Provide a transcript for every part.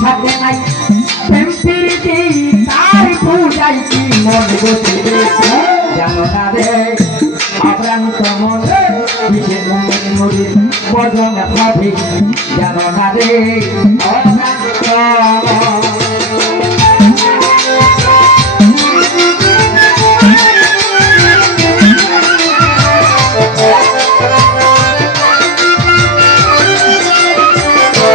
সাথে নাই সেন্টিতে তার পূজাই কি মন জানো না রে আক্রান্ত মনে কিসে মনে মরে বদন ভাবে জানো না রে অক্রান্ত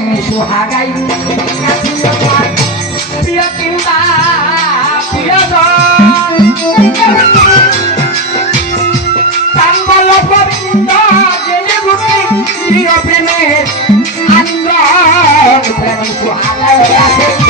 প্রেম সুহাগাই। প্রিয় বুকে প্রিয় প্রেমের আনন্দ। প্রেম সুহাগাই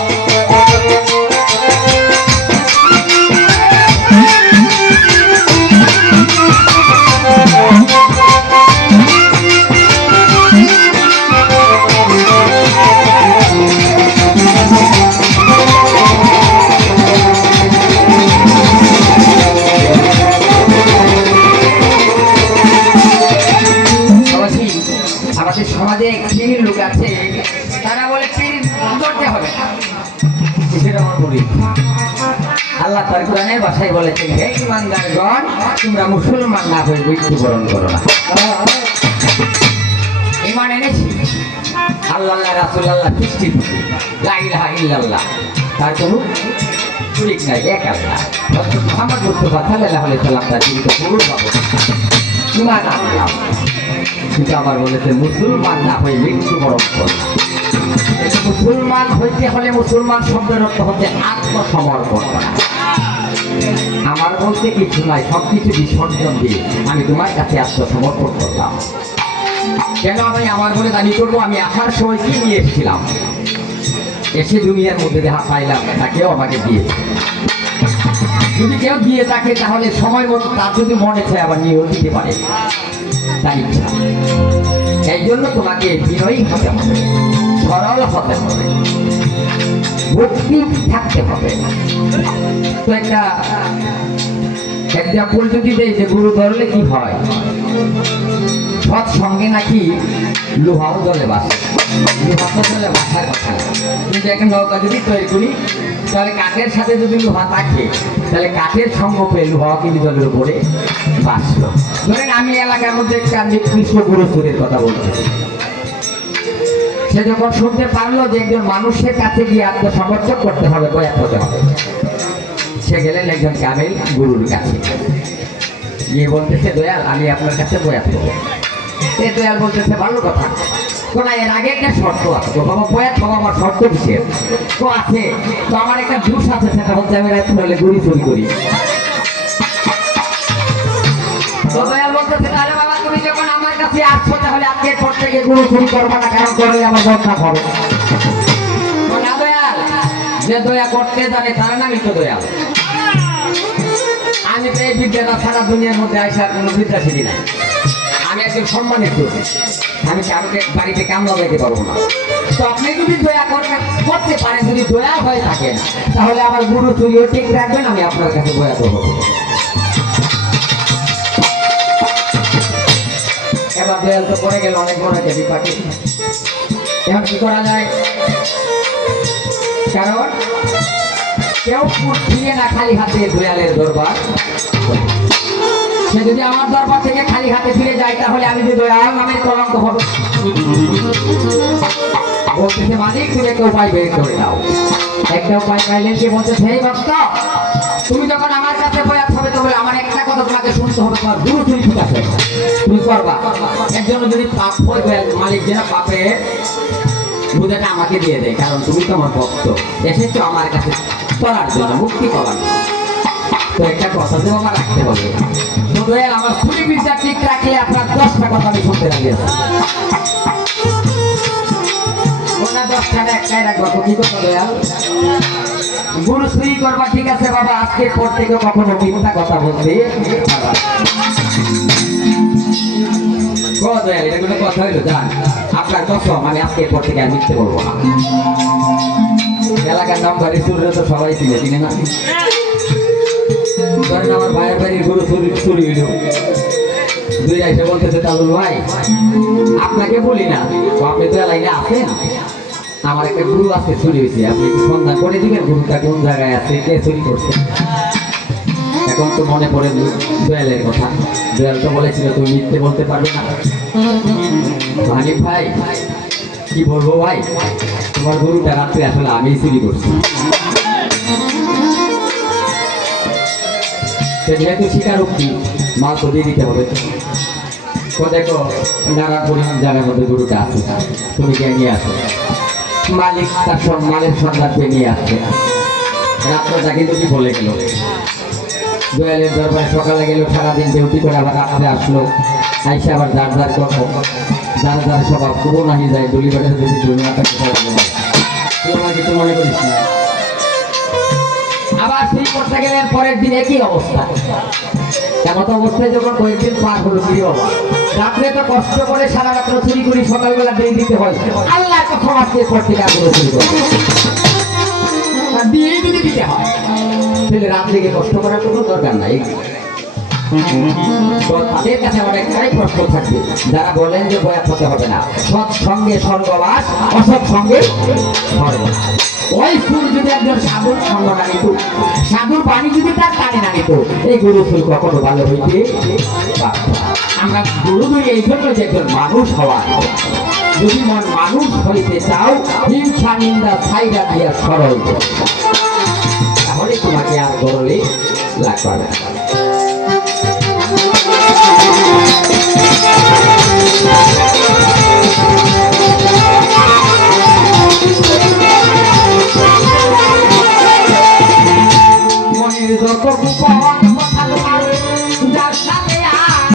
বলি আল্লাহ তার কোরআনের ভাষায় বলেছেন, হে ইমানদারগণ তোমরা মুসলমান না হয়ে মৃত্যুবরণ করো না। ইমান এনেছি? আল্লাহ রাসুল, আল্লাহ, সৃষ্টি লাইলাহা ইল্লাল্লাহ। তার কোনো শরিক নাই, এক আল্লাহ। মুহাম্মদ মুস্তাফা আলাইহি সাল্লাম তার জীবিত পুরুষ বাবু ইমান আনলাম। কিন্তু আবার বলেছে, মুসলমান না হয়ে মুসলমান হইতে হলে মুসলমান শব্দের অর্থ হচ্ছে আত্মসমর্পণ। আমার বলতে কিছু নাই সব কিছু বিসর্জন দিয়ে আমি তোমার কাছে আত্মসমর্পণ করলাম। কেন আমি আমার বলে দাবি করব? আমি আসার সময় কি নিয়ে এসেছিলাম? এসে দুনিয়ার মধ্যে দেখা পাইলাম তাকেও আমাকে দিয়েছে যদি কেউ দিয়ে থাকে, তাহলে সময় মতো তার যদি মনে চায়, আবার নিয়েও দিতে পারে। তার ইচ্ছা। এই জন্য তোমাকে বিনয়ী হতে হবে। সরল হতে হবে। ভক্তি থাকতে হবে। তো একটা এক্সাম্পল যদি দেয় যে গুরু ধরলে কি হয়? সৎ সঙ্গে নাকি লোহাও জলে বাসে। লোহা তো জলে বাসার কথা। কিন্তু একটা নৌকা যদি তৈরি করি, তাহলে কাঠের সাথে যদি লোহা থাকে, তাহলে কাঠের সঙ্গ পেয়ে লোহাও কিন্তু জলের উপরে বাসলো। ধরেন আমি এলাকার মধ্যে একটা নিকৃষ্ট গুরুচুরের কথা বলতেছি সে যখন শুনতে পারল যে একজন মানুষের কাছে গিয়ে আত্মসমর্থন করতে হবে বয়াত হতে হবে। সে গেলেন একজন কামেল গুরুর কাছে। গিয়ে বলতেছে, দয়াল, আমি আপনার কাছে বয়াত করব সে দয়াল বলতেছে, ভালো কথা। এর আগে একটা শর্ত আছে। আমার তো আছে। তো আমার একটা আছে, সেটা হচ্ছে আমি থেকে গুরু চুরি করব না, কারণ করলে আমার হবে তো না যে দয়া করতে জানে তার নামই তো দয়াল। আমি তো এই বিদ্যাটা সারা দুনিয়ার মধ্যে আসার কোনো বিদ্যা শিখি নাই। আমি একজন সম্মানিত আমি কারোকে বাড়িতে কাম লাগাইতে পারব না? তো আপনি যদি দয়া করতে করতে পারেন, যদি দয়া হয়ে থাকেন তাহলে আমার গুরু চুরিও ঠিক রাখবেন, আমি আপনার কাছে দয়া করব। দয়াল তো পড়ে গেল, অনেক বড় একটা বিপাকে এখন কি করা যায়? কারণ কেউ ফিরে না খালি হাতে দয়ালের দরবার। সে যদি আমার দরবার থেকে খালি হাতে ফিরে যায়, তাহলে আমি যে দয়াল নামের কলঙ্ক হবে। বলতেছে মালিক, তুমি একটা উপায় বের করে দাও একটা উপায় পাইলেন কি বলতেছে এই ভক্ত, তুমি যখন আমার কাছে বয়াত হবে, তবে আমার একটা কথা তোমাকে শুনতে হবে, তোমার গুরু তুমি ঠিক আছে। করবা একজন যদি পাপ দয়াল মালিক যেন পাপে বুঝাটা আমাকে দিয়ে দেয় কারণ তুমি তো আমার ভক্ত। এসেছ আমার কাছে করার জন্য, মুক্তি জন্য। তো একটা কথা তো আমার রাখতে হবে। আমার ছুটি বিচার ঠিক রাখলে আপনার দশটা কথা আমি শুনতে আছি। দশটাটা একটাই রাখব। কি চুরি করবা, ঠিক আছে বাবা, আজকে পর থেকে কখনো মিথ্যা কথা না। ও কথা আমি আজকে পর থেকে আর মিথ্যে বলব এলাকার নাম বাড়ি চুরি তো সবাই ছিল চিনে না? ধরেন আমার ভাইয়ের বাড়ির গরু চুরি চুরি হইল। দুই এসে বলতেছে তালুল ভাই, আপনাকে বলি না আপনি তো লাইনে আছেন। আমার একটা গুরু আছে, চুরি হয়েছে আপনি একটু সন্ধান করে দিবেন, গুরুটা কোন জায়গায় আছে, কে চুরি করছে? এখন তো মনে পড়ে দয়ালের কথা। দয়াল তো বলেছিল, তুমি মিথ্যে বলতে পারবে না। হানিফ ভাই, কি বলব ভাই? তোমার গরুটা রাত্রে আসলে আমি চুরি করছি। যেহেতু স্বীকারোক্তি, মা তো দিয়ে দিতে হবে। দেখো নানান পরিমাণ জায়গার মধ্যে গরুটা আছে। তুমি কে নিয়ে আসো। মালিক তার সন- মালের সন্ধান নিয়ে আসছে রাত্রটা কিন্তু কি বলে গেল? দয়ালের দরবারে সকালে গেল সারাদিন ডিউটি করে আবার রাত্রে আসলো, আইসে আবার যার যার কর্ম, যার যার স্বভাব পুরো নাহি যায় ডলি বাটের যদি দুনিয়া থাকে তুই আমার কিছু মনে করিস না। আবার সেই করতে গেলেন পরের দিন একই অবস্থা। এমন অবস্থায় যখন কয়েকদিন পার হলো, কি রাত্রে তো কষ্ট করে সারা রাত্র চুরি করি, সকালবেলা দিয়ে দিতে হয়। আল্লাহ তো ক্ষমা চেয়ে পর থেকে আগ্রহ করে। দিয়েই যদি দিতে হয় তাহলে রাত্রে গিয়ে কষ্ট করার কোনো দরকার নাই। তাদের কাছে প্রশ্ন থাকবে, যারা বলেন যে হতে হবে না, সৎ সঙ্গে স্বর্গবাস, অসৎ সঙ্গে ওই ফুল যদি একজন সাধুর সঙ্গ না নিত সাধুর যদি তার কানে না নিত, এই গুরু ফুল কখনো ভালো হইতে আমরা গুরু দুই এই জন্য যে একজন মানুষ হওয়া। যদি মন মানুষ হইতে চাও, হিংসা, নিন্দা, ছাইরা দিয়া সরল। করো। তাহলে তোমাকে আর